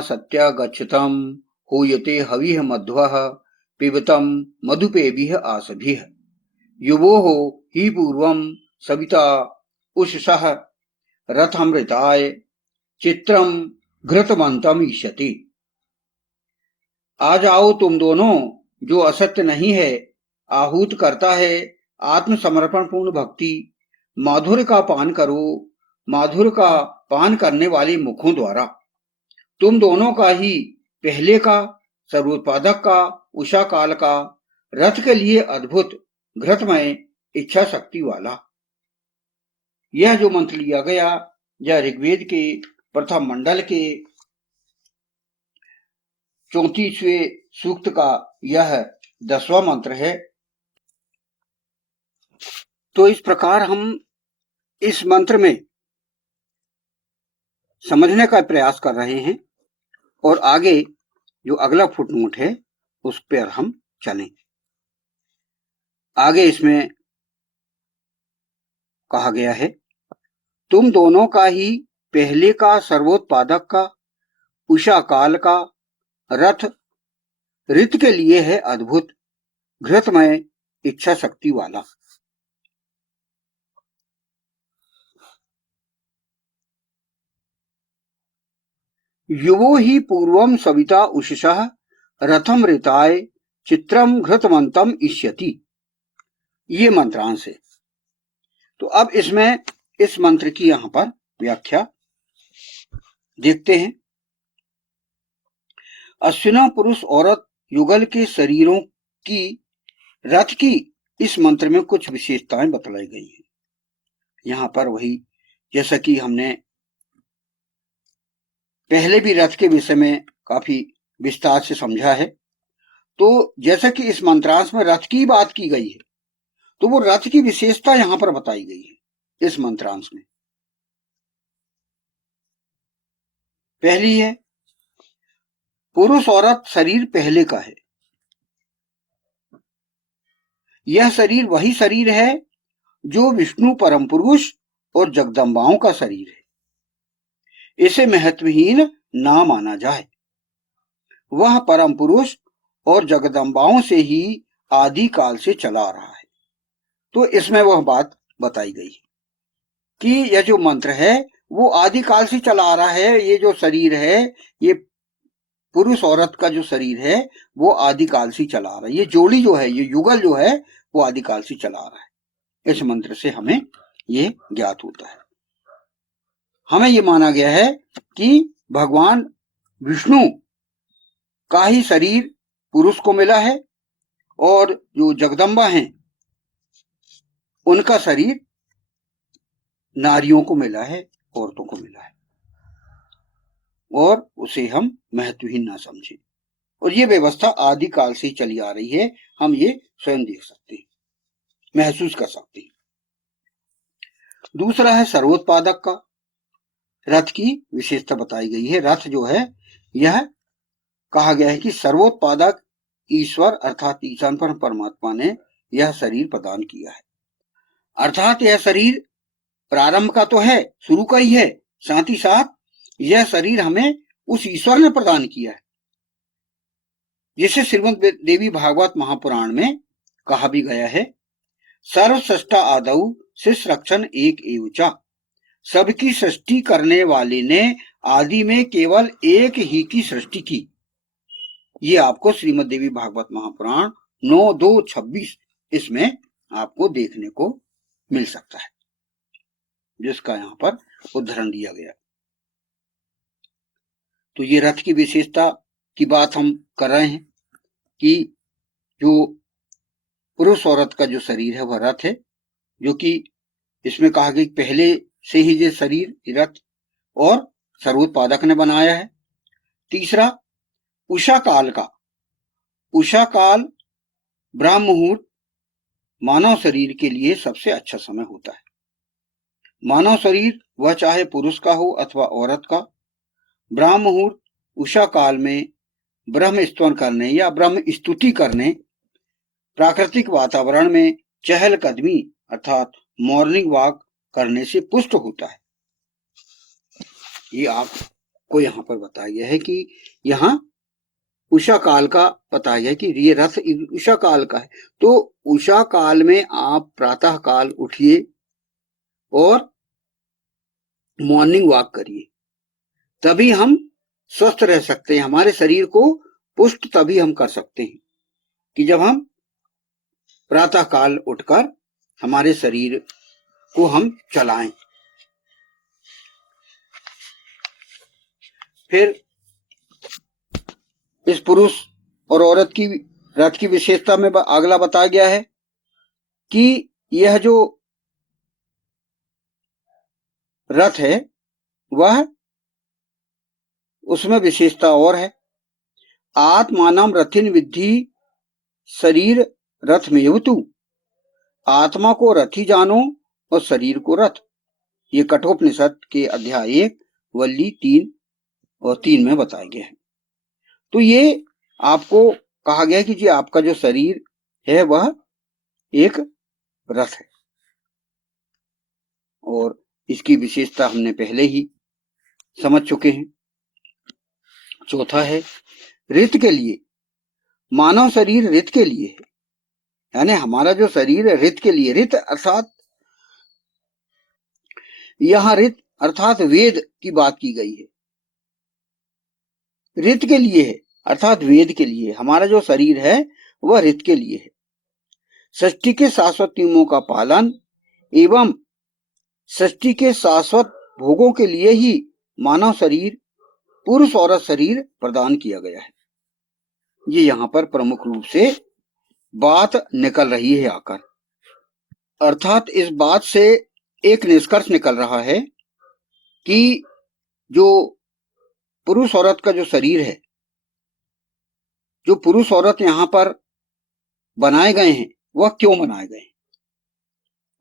सत्या गच्छतम हूयते हविः मध्वः पिबतम मधुपेभिः आसभिः युवोः हि पूर्वं सविता उषसः रथमृताय चित्रम घृतमंतम ईष्यति। आ जाओ तुम दोनों, जो असत्य नहीं है, आहूत करता है आत्मसमर्पण पूर्ण भक्ति, माधुर्य का पान करो, माधुर्य का पान करने वाले मुखों द्वारा। तुम दोनों का ही पहले का, सर्वोत्पादक का, उषा काल का, रथ के लिए अद्भुत घृतमय इच्छा शक्ति वाला। यह जो मंत्र लिया गया, यह ऋग्वेद के प्रथम मंडल के 34वें सूक्त का यह 10वां मंत्र है। तो इस प्रकार हम इस मंत्र में समझने का प्रयास कर रहे हैं और आगे जो अगला फुटनोट है उस पर हम चलें। आगे इसमें कहा गया है, तुम दोनों का ही पहले का, सर्वोत्पादक का, उषा काल का, रथ ऋत के लिए है अद्भुत घृतमय इच्छा शक्ति वाला। युवो ही पूर्वम सविता उषसः रथम ऋताय चित्रम घृतमंतम इष्यति। ये मंत्रांश है। तो अब इसमें इस मंत्र की यहां पर व्याख्या देखते हैं। अश्विना पुरुष औरत युगल के शरीरों की रथ की इस मंत्र में कुछ विशेषताएं बतलाई गई हैं। यहां पर वही, जैसा कि हमने पहले भी रथ के विषय में काफी विस्तार से समझा है, तो जैसा कि इस मंत्रांश में रथ की बात की गई है, तो वो रथ की विशेषता यहां पर बताई गई है इस मंत्रांश में। पहली है, पुरुष औरत शरीर पहले का है। यह शरीर वही शरीर है जो विष्णु परम पुरुष और जगदम्बाओं का शरीर है। इसे महत्वहीन ना माना जाए। वह परम पुरुष और जगदम्बाओं से ही आदि काल से चला आ रहा है। तो इसमें वह बात बताई गई कि यह जो मंत्र है वो आदि काल से चला आ रहा है। ये जो शरीर है, ये पुरुष औरत का जो शरीर है वो आदि काल से चला आ रहा है। ये जोड़ी जो है, ये युगल जो है वो आदि काल से चला आ रहा है। इस मंत्र से हमें ये ज्ञात होता है। हमें ये माना गया है कि भगवान विष्णु का ही शरीर पुरुष को मिला है और जो जगदम्बा हैं उनका शरीर नारियों को मिला है, औरतों को मिला है, और उसे हम महत्वहीन ना समझें। और ये व्यवस्था आदि काल से चली आ रही है। हम ये स्वयं देख सकते हैं, महसूस कर सकते हैं। दूसरा है सर्वोत्पादक का। रथ की विशेषता बताई गई है। रथ जो है, यह कहा गया है कि सर्वोत्पादक ईश्वर अर्थात ईशान परमात्मा ने यह शरीर प्रदान किया है। अर्थात यह शरीर प्रारंभ का तो है, शुरू का ही है, साथ ही साथ यह शरीर हमें उस ईश्वर ने प्रदान किया है, जिसे श्रीमद् देवी भागवत महापुराण में कहा भी गया है, सर्वसृष्टा आदौ शिष्य रक्षण एक एवचा। सबकी सृष्टि करने वाले ने आदि में केवल एक ही की सृष्टि की। ये आपको श्रीमद् देवी भागवत महापुराण 9-2-26 इसमें आपको देखने को मिल सकता है, जिसका यहां पर उदाहरण दिया गया। तो ये रथ की विशेषता की बात हम कर रहे हैं कि जो पुरुष औरत का जो शरीर है वह रथ है, जो कि इसमें कहा गया पहले से ही ये शरीर रथ और सर्वोत्पादक ने बनाया है। तीसरा, उषा काल का। उषा काल ब्रह्म मुहूर्त मानव शरीर के लिए सबसे अच्छा समय होता है। मानव शरीर वह चाहे पुरुष का हो अथवा औरत का, ब्रह्म मुहूर्त उषा काल में ब्रह्म स्तवन करने या ब्रह्म स्तुति करने, प्राकृतिक वातावरण में चहलकदमी अर्थात मॉर्निंग वॉक करने से पुष्ट होता है। ये आप को यहाँ पर बताया गया है कि यहाँ उषा काल का बताया गया कि ये रथ उषा काल का है। तो उषा काल में आप प्रातः काल उठिए और मॉर्निंग वॉक करिए, तभी हम स्वस्थ रह सकते हैं। हमारे शरीर को पुष्ट तभी हम कर सकते हैं कि जब हम प्रातः काल उठकर हमारे शरीर को हम चलाएं। फिर इस पुरुष और औरत की रथ की विशेषता में अगला बताया गया है कि यह जो रथ है वह उसमें विशेषता और है। आत्मानम रथिन विद्धि शरीर रथ में युवतु, आत्मा को रथी जानो और शरीर को रथ। ये कठोपनिषद के अध्याय 1 वल्ली 3 और 3 में बताया गया है। तो ये आपको कहा गया है कि जी आपका जो शरीर है वह एक रथ है, और इसकी विशेषता हमने पहले ही समझ चुके हैं। चौथा है रित के लिए। मानव शरीर रित के लिए है, यानी हमारा जो शरीर है रित के लिए। रित अर्थात यहां रित अर्थात वेद की बात की गई है। रित के लिए है अर्थात वेद के लिए। हमारा जो शरीर है वह रित के लिए है। सृष्टि के शाश्वत नियमों का पालन एवं सृष्टि के शाश्वत भोगों के लिए ही मानव शरीर पुरुष औरत शरीर प्रदान किया गया है। ये यहाँ पर प्रमुख रूप से बात निकल रही है आकर। अर्थात इस बात से एक निष्कर्ष निकल रहा है कि जो पुरुष औरत का जो शरीर है, जो पुरुष औरत यहाँ पर बनाए गए हैं वह क्यों बनाए गए हैं?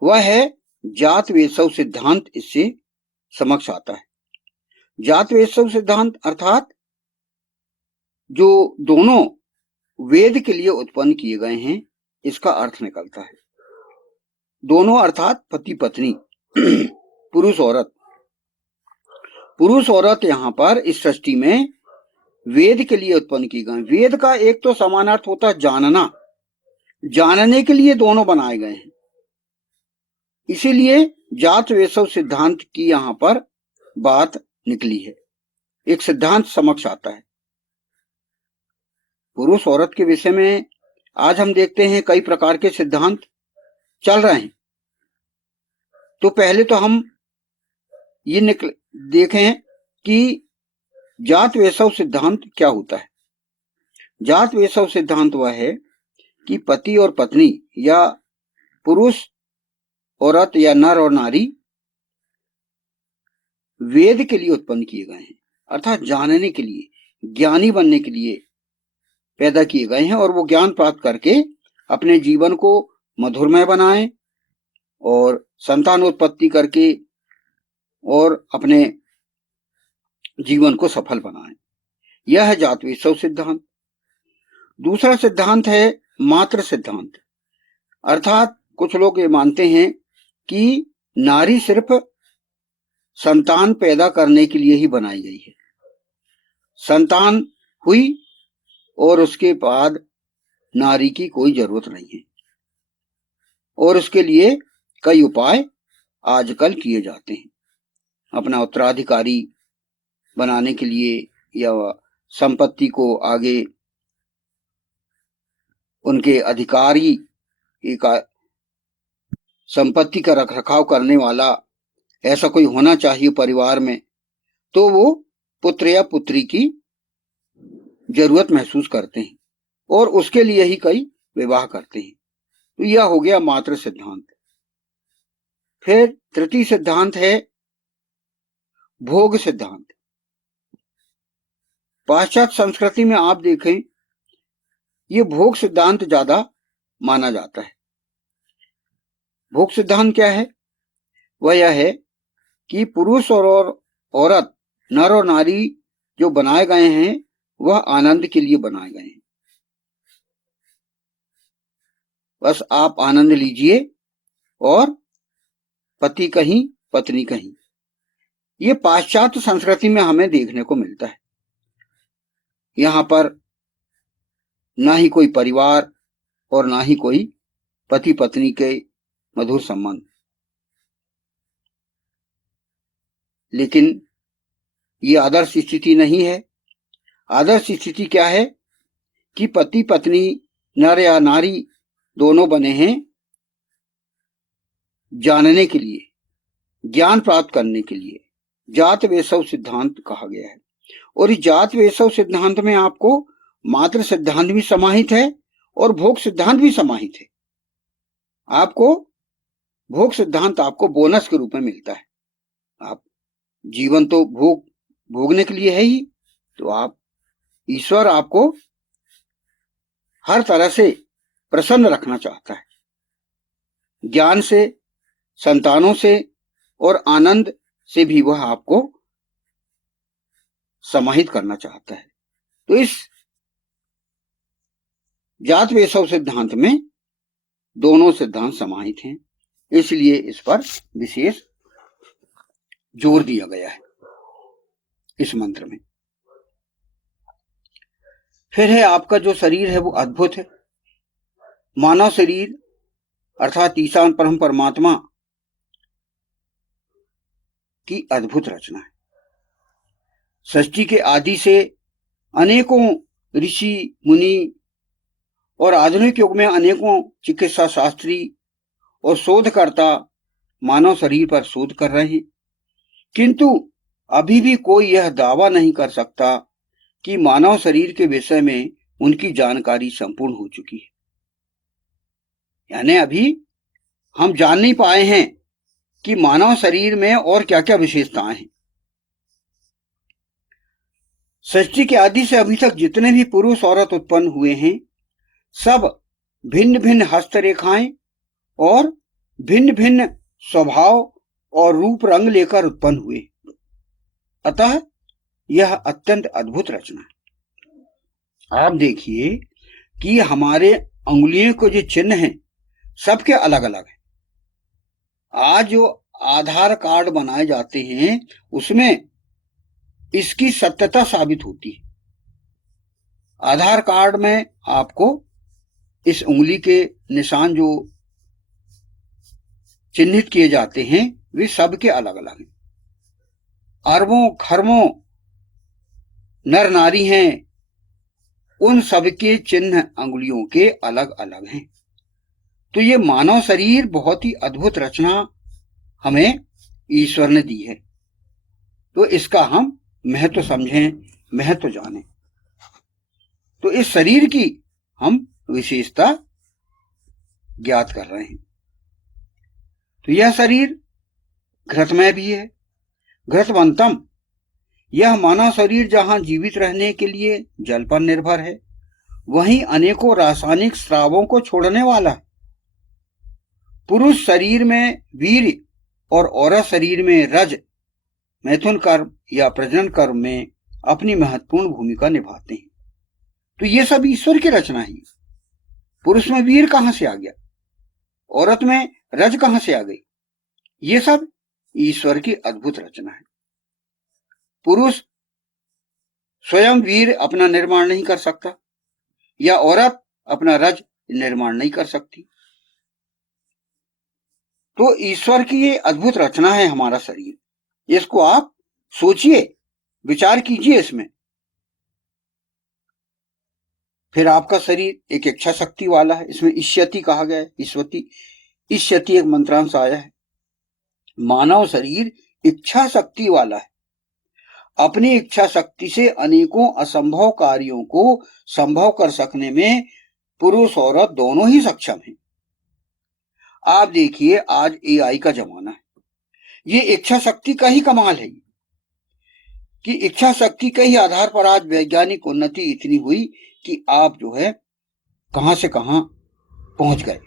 वह है जात वेशव सिद्धांत इससे समक्ष आता है। जात वेशव सिद्धांत अर्थात जो दोनों वेद के लिए उत्पन्न किए गए हैं, इसका अर्थ निकलता है। दोनों अर्थात पति पत्नी, पुरुष औरत। पुरुष औरत यहाँ पर इस सृष्टि में वेद के लिए उत्पन्न की गए। वेद का एक तो समानार्थ होता है जानना, जानने के लिए दोनों बनाए गए हैं। इसीलिए जात वेशव सिद्धांत की यहाँ पर बात निकली है, एक सिद्धांत समक्ष आता है। पुरुष औरत के विषय में आज हम देखते हैं कई प्रकार के सिद्धांत चल रहे हैं। तो पहले तो हम ये देखें कि जात वेशव सिद्धांत क्या होता है। जात वेशव सिद्धांत वह है कि पति और पत्नी या पुरुष औरत या नर और नारी वेद के लिए उत्पन्न किए गए हैं, अर्थात जानने के लिए, ज्ञानी बनने के लिए पैदा किए गए हैं, और वो ज्ञान प्राप्त करके अपने जीवन को मधुरमय बनाएं और संतानोत्पत्ति करके और अपने जीवन को सफल बनाएं। यह है जात वेशव सिद्धांत। दूसरा सिद्धांत है मातृ सिद्धांत, अर्थात कुछ लोग ये मानते हैं कि नारी सिर्फ संतान पैदा करने के लिए ही बनाई गई है। संतान हुई और उसके बाद नारी की कोई जरूरत नहीं है, और उसके लिए कई उपाय आजकल किए जाते हैं। अपना उत्तराधिकारी बनाने के लिए या संपत्ति को आगे उनके अधिकारी का संपत्ति का रखरखाव करने वाला ऐसा कोई होना चाहिए परिवार में, तो वो पुत्र या पुत्री की जरूरत महसूस करते हैं और उसके लिए ही कई विवाह करते हैं। तो यह हो गया मातृ सिद्धांत। फिर तृतीय सिद्धांत है भोग सिद्धांत। पाश्चात्य संस्कृति में आप देखें ये भोग सिद्धांत ज्यादा माना जाता है। भोग सिद्धांत क्या है? वह यह है कि पुरुष और औरत, नर और नारी जो बनाए गए हैं वह आनंद के लिए बनाए गए हैं। बस आप आनंद लीजिए और पति कहीं पत्नी कहीं, ये पाश्चात्य संस्कृति में हमें देखने को मिलता है। यहां पर ना ही कोई परिवार और ना ही कोई पति पत्नी के मधुर संबंध, लेकिन ये आदर्श स्थिति नहीं है। आदर्श स्थिति क्या है कि पति पत्नी, नर या नारी दोनों बने हैं जानने के लिए, ज्ञान प्राप्त करने के लिए। जात वेशव सिद्धांत कहा गया है, और इस जात वेशव सिद्धांत में आपको मात्र सिद्धांत भी समाहित है और भोग सिद्धांत भी समाहित है। आपको भोग सिद्धांत आपको बोनस के रूप में मिलता है। आप जीवन तो भोगने के लिए है ही, तो आप ईश्वर आपको हर तरह से प्रसन्न रखना चाहता है, ज्ञान से, संतानों से और आनंद से भी वह आपको समाहित करना चाहता है। तो इस जात वेशव सिद्धांत में दोनों सिद्धांत समाहित हैं, इसलिए इस पर विशेष जोर दिया गया है इस मंत्र में। फिर है आपका जो शरीर है वो अद्भुत है। मानव शरीर अर्थात ईशान परम परमात्मा की अद्भुत रचना है। सृष्टि के आदि से अनेकों ऋषि मुनि और आधुनिक युग में अनेकों चिकित्सा शास्त्री और शोधकर्ता मानव शरीर पर शोध कर रहे हैं, किंतु अभी भी कोई यह दावा नहीं कर सकता कि मानव शरीर के विषय में उनकी जानकारी संपूर्ण हो चुकी है। यानी अभी हम जान नहीं पाए हैं कि मानव शरीर में और क्या क्या विशेषताएं हैं। सृष्टि के आदि से अभी तक जितने भी पुरुष औरत उत्पन्न हुए हैं, सब भिन्न भिन्न हस्तरेखाएं और भिन्न भिन्न स्वभाव और रूप रंग लेकर उत्पन्न हुए। अतः यह अत्यंत अद्भुत रचना है। आप देखिए कि हमारे अंगुलियों के जो चिन्ह हैं सबके अलग अलग हैं। आज जो आधार कार्ड बनाए जाते हैं उसमें इसकी सत्यता साबित होती है। आधार कार्ड में आपको इस उंगली के निशान जो चिन्हित किए जाते हैं वे सबके अलग अलग हैं। अरबों खरबों नर नारी हैं, उन सबके चिन्ह अंगुलियों के अलग अलग हैं। तो ये मानव शरीर बहुत ही अद्भुत रचना हमें ईश्वर ने दी है, तो इसका हम महत्व समझें, महत्व जानें। तो इस शरीर की हम विशेषता ज्ञात कर रहे हैं। तो यह शरीर घृतमय भी है, घृतवंतम। यह मानव शरीर जहां जीवित रहने के लिए जल पर निर्भर है, वहीं अनेकों रासायनिक स्रावों को छोड़ने वाला है। पुरुष शरीर में वीर और औरत शरीर में रज मैथुन कर्म या प्रजनन कर्म में अपनी महत्वपूर्ण भूमिका निभाते हैं। तो ये सब ईश्वर की रचना है। पुरुष में वीर कहां से आ गया, औरत में रज कहां से आ गई? ये सब ईश्वर की अद्भुत रचना है। पुरुष स्वयं वीर अपना निर्माण नहीं कर सकता या औरत अपना रज निर्माण नहीं कर सकती। तो ईश्वर की ये अद्भुत रचना है हमारा शरीर। इसको आप सोचिए, विचार कीजिए इसमें। फिर आपका शरीर एक इच्छा शक्ति वाला है। इसमें इष्यति कहा गया है, ईश्वती इष्यति एक मंत्रांश आया है। मानव शरीर इच्छा शक्ति वाला है। अपनी इच्छा शक्ति से अनेकों असंभव कार्यों को संभव कर सकने में पुरुष औरत दोनों ही सक्षम हैं। आप देखिए आज एआई का जमाना है। ये इच्छा शक्ति का ही कमाल है कि इच्छा शक्ति के ही आधार पर आज वैज्ञानिक उन्नति इतनी हुई कि आप जो है कहां से कहां पहुंच गए।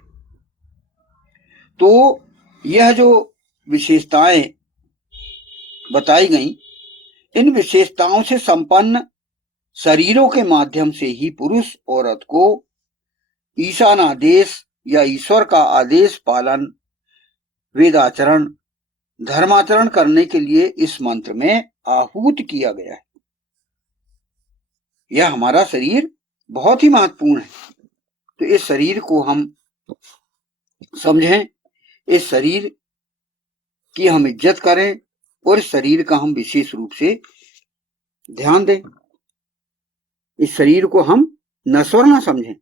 तो यह जो विशेषताएं बताई गई, इन विशेषताओं से संपन्न शरीरों के माध्यम से ही पुरुष औरत को ईशान आदेश या ईश्वर का आदेश पालन, वेदाचरण, धर्माचरण करने के लिए इस मंत्र में आहूत किया गया है। यह हमारा शरीर बहुत ही महत्वपूर्ण है। तो इस शरीर को हम समझें, इस शरीर की हम इज्जत करें और शरीर का हम विशेष रूप से ध्यान दें। इस शरीर को हम नश्वर ना समझें।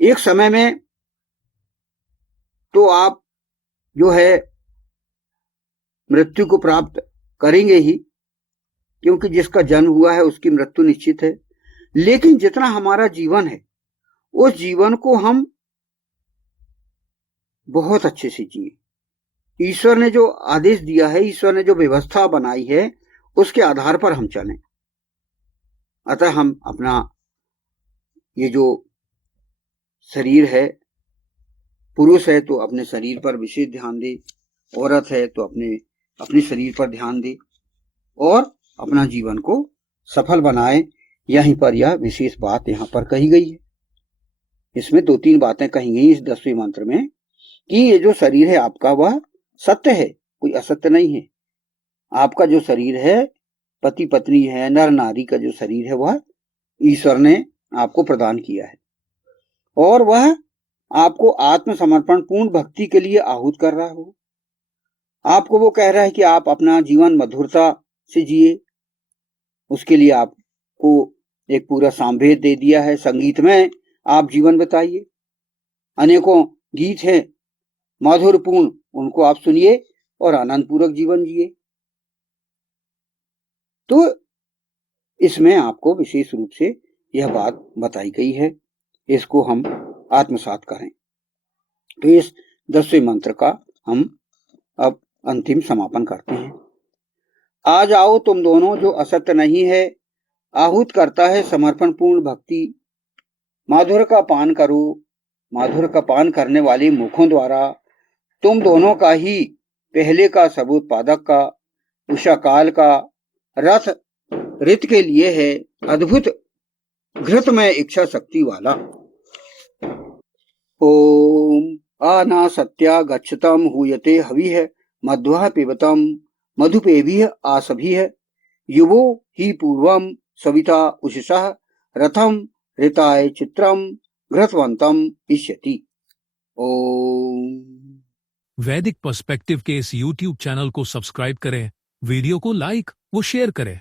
एक समय में तो आप जो है मृत्यु को प्राप्त करेंगे ही, क्योंकि जिसका जन्म हुआ है उसकी मृत्यु निश्चित है। लेकिन जितना हमारा जीवन है उस जीवन को हम बहुत अच्छे से जिए। ईश्वर ने जो आदेश दिया है, ईश्वर ने जो व्यवस्था बनाई है, उसके आधार पर हम चलें। अतः हम अपना ये जो शरीर है, पुरुष है तो अपने शरीर पर विशेष ध्यान दे, औरत है तो अपने शरीर पर ध्यान दे और अपना जीवन को सफल बनाए। यहीं पर यह विशेष बात यहाँ पर कही गई है। इसमें 2-3 बातें कही गई इस 10वें मंत्र में कि ये जो शरीर है आपका वह सत्य है, कोई असत्य नहीं है। आपका जो शरीर है, पति पत्नी है, नर नारी का जो शरीर है, वह ईश्वर ने आपको प्रदान किया है और वह आपको आत्मसमर्पण पूर्ण भक्ति के लिए आहूत कर रहा हो। आपको वो कह रहा है कि आप अपना जीवन मधुरता से जिए। उसके लिए आपको एक पूरा सामवेद दे दिया है। संगीत में आप जीवन बिताइए। अनेकों गीत हैं मधुरपूर्ण, उनको आप सुनिए और आनंद पूर्वक जीवन जिए। तो इसमें आपको विशेष रूप से यह बात बताई गई है, इसको हम आत्मसात करें। तो इस 10वें मंत्र का हम अब अंतिम समापन करते हैं। आ जाओ तुम दोनों जो असत्य नहीं है, आहूत करता है समर्पण पूर्ण भक्ति। माधुर का पान करो, माधुर का पान करने वाले मुखों द्वारा तुम दोनों का ही पहले का सर्वोत्पादक का उषा काल का रथ ऋत के लिए है अद्भुत घृत में इच्छा शक्ति वाला। ओम आना सत्या गच्छतम हूयते हविः मध्वः पिबतम मधुपेभिः आसभिः युवो ही पूर्वम सविता उषसः रथम ऋताय चित्रम घृतवंतम इष्यति। ओम। वैदिक पर्सपेक्टिव के इस YouTube चैनल को सब्सक्राइब करें, वीडियो को लाइक व शेयर करें।